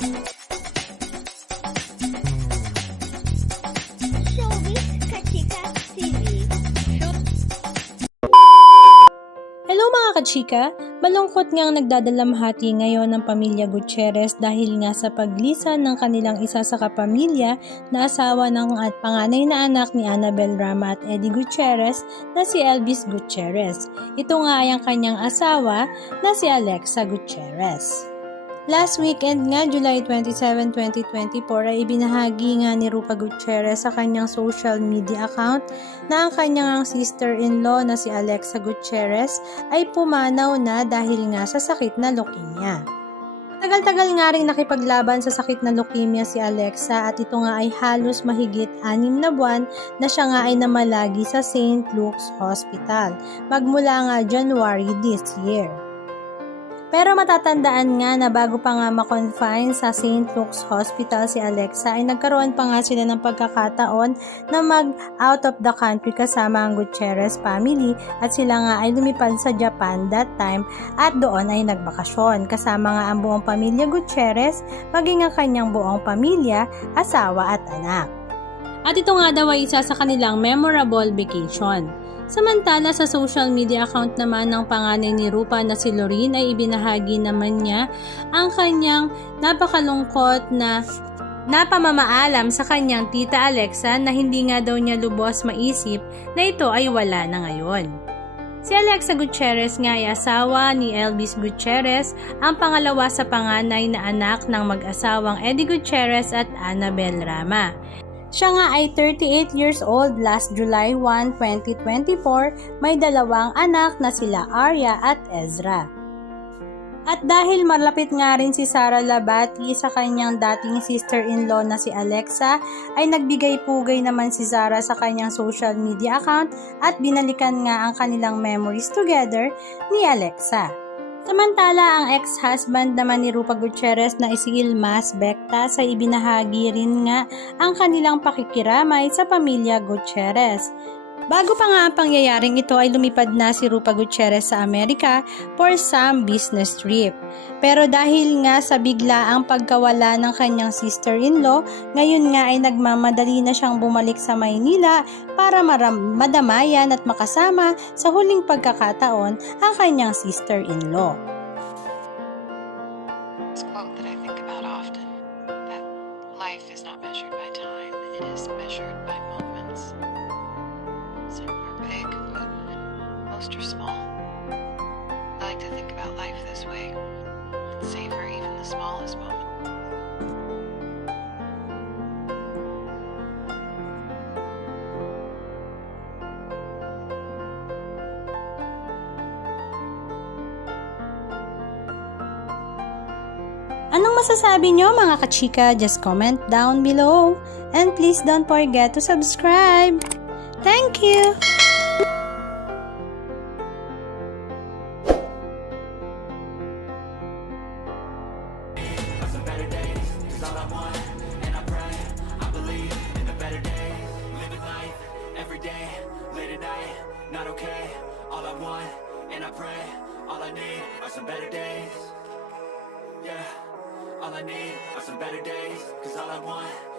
Showbiz Kachika TV. Hello mga kachika! Malungkot ngang nagdadalamhati ngayon ng pamilya Gutierrez dahil nga sa paglisan ng kanilang isa sa kapamilya na asawa ng panganay na anak ni Annabel Rama at Eddie Gutierrez na si Elvis Gutierrez. Ito nga ay ang kanyang asawa na si Alexa Gutierrez. Last weekend nga, July 27, 2024 ay ibinahagi nga ni Rupa Gutierrez sa kanyang social media account na ang kanyang sister-in-law na si Alexa Gutierrez ay pumanaw na dahil nga sa sakit na leukemia. Tagal-tagal nga rin nakipaglaban sa sakit na leukemia si Alexa at ito nga ay halos mahigit 6 na buwan na siya nga ay namalagi sa St. Luke's Hospital magmula nga January this year. Pero matatandaan nga na bago pa nga ma-confine sa St. Luke's Hospital si Alexa ay nagkaroon pa nga sila ng pagkakataon na mag-out of the country kasama ang Gutierrez family at sila nga ay lumipad sa Japan that time at doon ay nagbakasyon kasama nga ang buong pamilya Gutierrez maging ang kanyang buong pamilya, asawa at anak. At ito nga daw ay isa sa kanilang memorable vacation. Samantala sa social media account naman ng panganay ni Rupa na si Lorene ay ibinahagi naman niya ang kanyang napakalungkot na napamamaalam sa kanyang tita Alexa na hindi nga daw niya lubos maisip na ito ay wala na ngayon. Si Alexa Gutierrez nga ay asawa ni Elvis Gutierrez, ang pangalawa sa panganay na anak ng mag-asawang Eddie Gutierrez at Annabel Rama. Siya nga ay 38 years old last July 1, 2024, may dalawang anak na sila Arya at Ezra. At dahil malapit nga rin si Sara Labati sa kanyang dating sister-in-law na si Alexa, ay nagbigay-pugay naman si Sara sa kanyang social media account at binalikan nga ang kanilang memories together ni Alexa. Samantala, ang ex-husband naman ni Rupa Gutierrez na si Ilmas Becta sa ibinahagi rin nga ang kanilang pakikiramay sa pamilya Gutierrez. Bago pa nga ang pangyayaring ito ay lumipad na si Rupa Gutierrez sa Amerika for some business trip. Pero dahil nga sa biglaang pagkawala ng kanyang sister-in-law, ngayon nga ay nagmamadali na siyang bumalik sa Maynila para madamayan at makasama sa huling pagkakataon ang kanyang sister-in-law. This quote that I think about often, that life is not measured by time, it is measured by moments. Some are big, but most are small. I like to think about life this way, and savor even the smallest moment. Anong masasabi nyo mga kachika? Just comment down below. And please don't forget to subscribe. Thank you! Not okay, all I want, and I pray, all I need are some better days. Yeah, all I need are some better days, 'cause all I want